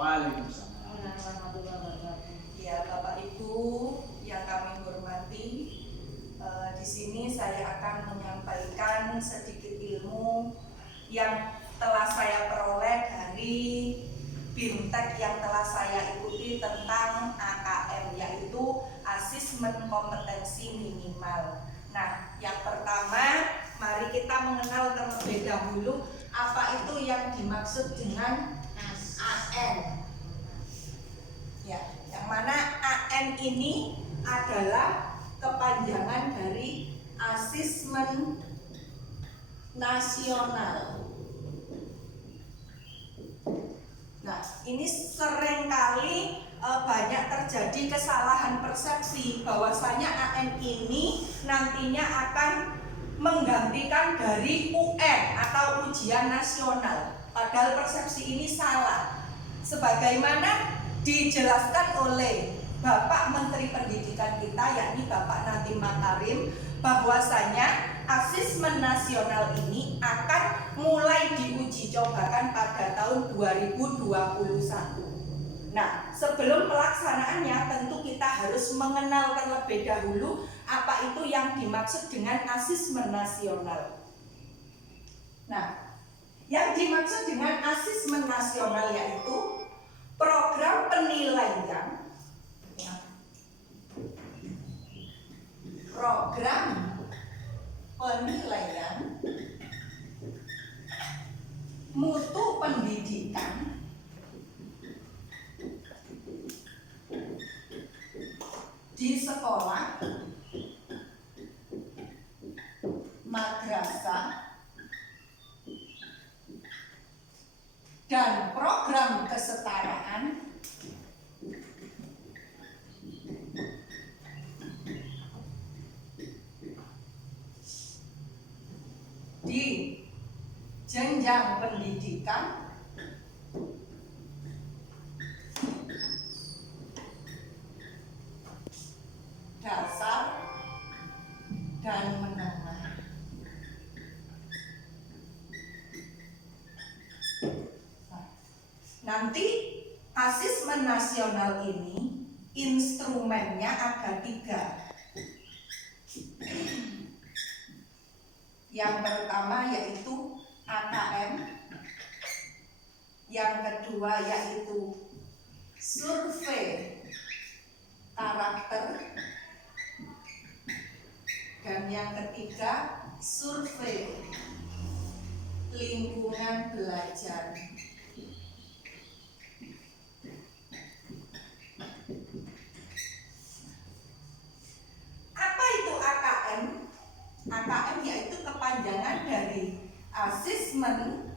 Waalaikumsalam. Ya, Bapak Ibu yang kami hormati, di sini saya akan menyampaikan sedikit ilmu yang telah saya peroleh dari BIMTEK yang telah saya ikuti tentang AKM, yaitu asesmen kompetensi minimal. Nah, yang pertama, mari kita mengenal terlebih dahulu apa itu yang dimaksud dengan AN. Ya, yang mana AN ini adalah kepanjangan dari asesmen nasional. Nah, ini seringkali banyak terjadi kesalahan persepsi bahwasanya AN ini nantinya akan menggantikan dari UN atau ujian nasional. Padahal persepsi ini salah. Sebagaimana dijelaskan oleh Bapak Menteri Pendidikan kita, yakni Bapak Nadiem Makarim, bahwasanya asesmen nasional ini akan mulai diuji cobakan pada tahun 2021. Nah, sebelum pelaksanaannya tentu kita harus mengenal terlebih dahulu apa itu yang dimaksud dengan asesmen nasional. Nah, yang dimaksud dengan asesmen nasional yaitu program penilaian mutu pendidikan di sekolah, madrasah, dan program kesetaraan di jenjang pendidikan dasar dan menengah. Nanti asesmen nasional ini instrumennya ada 3. Yang pertama yaitu AKM, yang kedua yaitu survei karakter, dan yang ketiga survei lingkungan belajar. Apa itu AKM? AKM yaitu kepanjangan dari asesmen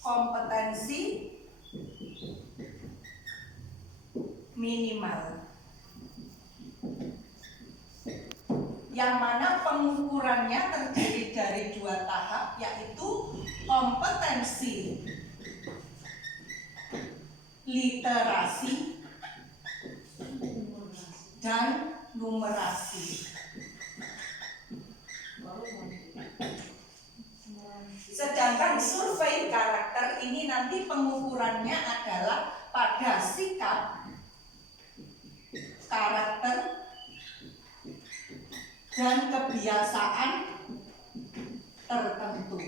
kompetensi minimal, yang mana pengukurannya terdiri dari 2 tahap, yaitu kompetensi literasi dan numerasi. Sedangkan survei karakter ini nanti pengukurannya adalah pada sikap, karakter, dan kebiasaan tertentu.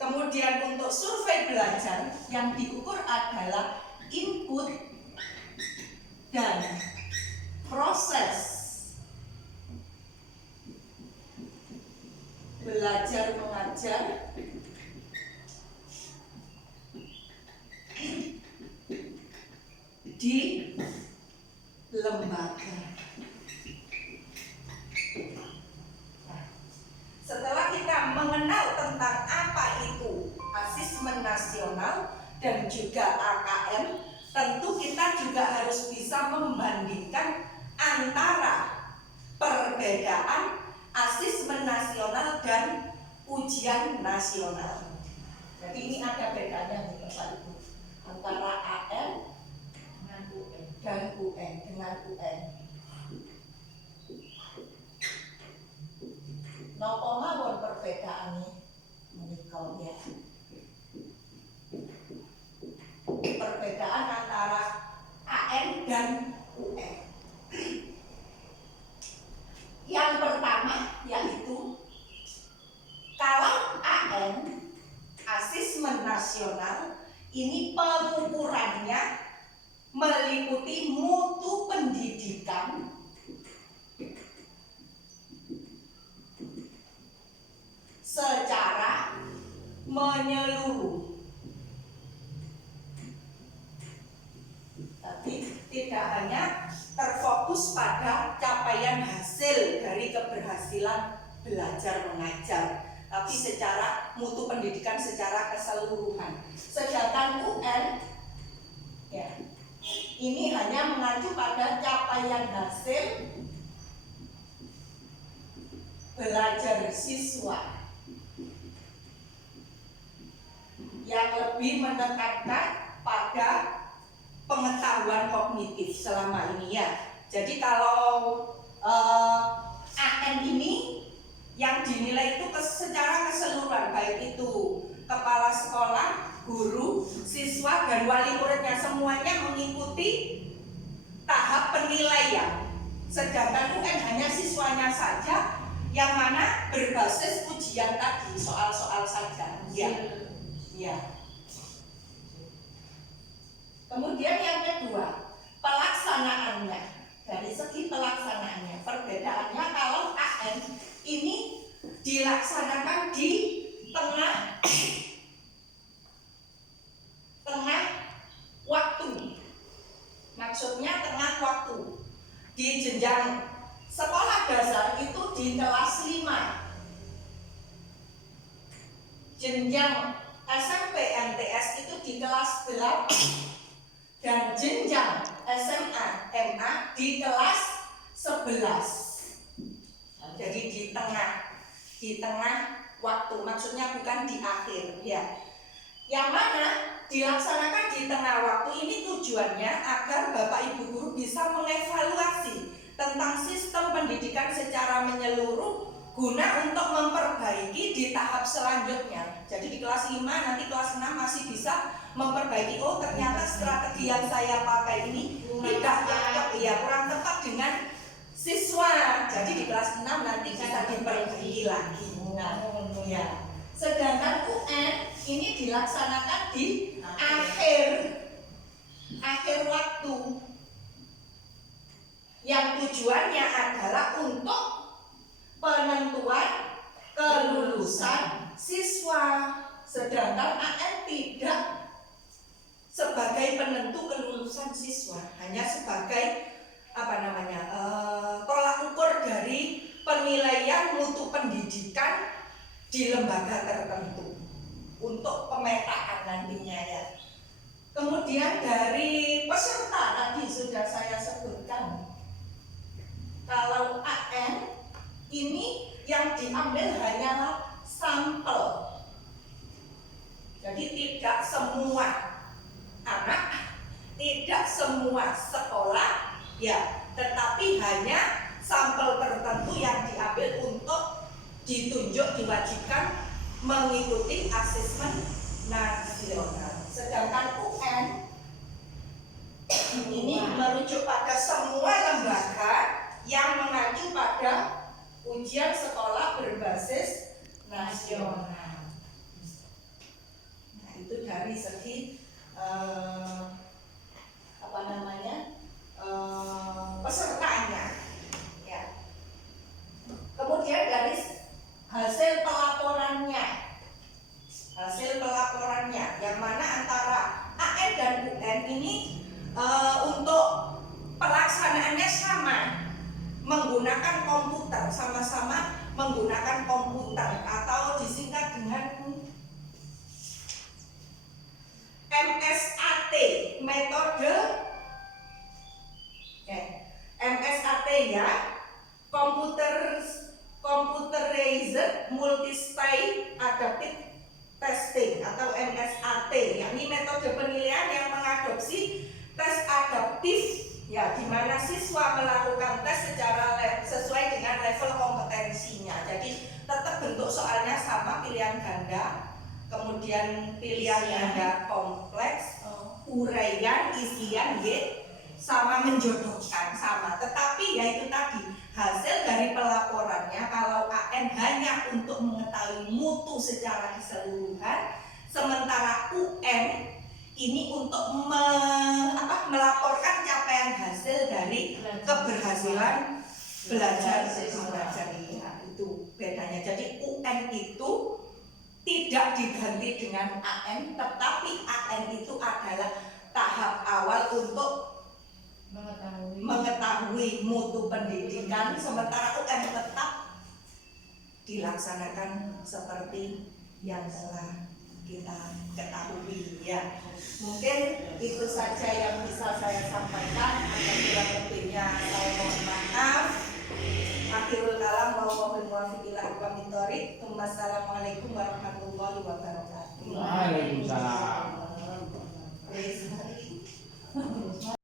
Kemudian untuk survei belajar yang diukur adalah input dan proses belajar mengajar di lembaga. Setelah kita mengenal tentang apa itu asesmen nasional dan juga AKM, tentu kita juga harus bisa membandingkan antara perbedaan asesmen nasional dan ujian nasional. Jadi ini ada bedanya nih Bapak Ibu antara AN dan UN dengan UN. Napa mawon perbedaannya menika ya. perbedaan antara AN dan UN. Yang pertama yaitu kalau AN, asesmen nasional, ini pengukurannya meliputi mutu pendidikan secara menyeluruh. Tapi tidak hanya terfokus pada capaian hasil dari keberhasilan belajar mengajar, tapi secara mutu pendidikan secara keseluruhan. Sedangkan UN ya, ini hanya mengacu pada capaian hasil belajar siswa yang lebih menekankan pada pengetahuan kognitif selama ini ya. Jadi kalau AN ini yang dinilai itu secara keseluruhan, baik itu kepala sekolah, guru, siswa, dan wali muridnya, semuanya mengikuti tahap penilaian. Sedangkan UN hanya siswanya saja yang mana berbasis ujian tadi, soal-soal saja. Ya. Kemudian yang kedua, pelaksanaannya. Dari segi pelaksanaannya, perbedaannya kalau AN ini dilaksanakan di tengah waktu. Maksudnya tengah waktu. Di jenjang sekolah dasar itu di kelas 5. Jenjang SMP MTS itu di kelas 8. Dan jenjang SMA MA di kelas 11. Jadi di tengah waktu, maksudnya bukan di akhir ya. Yang mana dilaksanakan di tengah waktu ini tujuannya agar Bapak Ibu guru bisa mengevaluasi tentang sistem pendidikan secara menyeluruh guna untuk memperbaiki di tahap selanjutnya. Jadi di kelas 5 nanti kelas 6 masih bisa memperbaiki, oh ternyata strategi yang saya pakai ini tidak cocok ya, kurang tepat dengan siswa. Jadi di kelas 6 nanti bisa diperbaiki lagi. Ya. Sedangkan UN ini dilaksanakan di akhir waktu, yang tujuannya adalah untuk penentuan kelulusan siswa. Sedangkan AN tidak sebagai penentu kelulusan siswa, hanya sebagai tolak ukur dari penilaian mutu pendidikan di lembaga tertentu untuk pemetaan nantinya ya. Kemudian dari peserta tadi sudah saya sebutkan, kalau AN ini yang diambil hanyalah sampel. Jadi tidak semua anak, tidak semua sekolah ya, tetapi hanya sampel tertentu yang diambil untuk ditunjuk, diwajibkan mengikuti asesmen nasional. Sedangkan UN ini merujuk pada semua lembaga yang mengacu pada ujian sekolah berbasis nasional. Nah, itu dari segi pesertanya ya. Kemudian dari hasil pelaporannya yang mana antara AN dan UN ini untuk pelaksanaannya sama, menggunakan komputer, sama-sama menggunakan komputer atau disingkat dengan MSAT, metode MSAT ya, Computerized Multi-Style Adaptive Testing atau MSAT, yakni metode penilaian yang mengadopsi tes adaptif ya, di mana siswa melakukan tes secara sesuai dengan level kompetensinya. Jadi tetap bentuk soalnya sama, pilihan ganda, kemudian pilihan ganda kompleks, uraian, isian, sama menjodohkan sama. Tetapi ya itu tadi, hasil dari pelaporannya kalau AN hanya untuk mengetahui mutu secara keseluruhan, sementara UN ini untuk melaporkan capaian hasil dari keberhasilan belajar mengajar. Ya, itu bedanya. Jadi UN itu tidak diganti dengan AN, tetapi AN itu adalah tahap awal untuk mengetahui mutu pendidikan, sementara UN tetap dilaksanakan seperti yang telah kita ketahui ya. Mungkin itu saja yang bisa saya sampaikan. Ada kurang lebihnya saya mohon maaf. Akhirul kalam wa wassalamualaikum warahmatullahi wabarakatuh.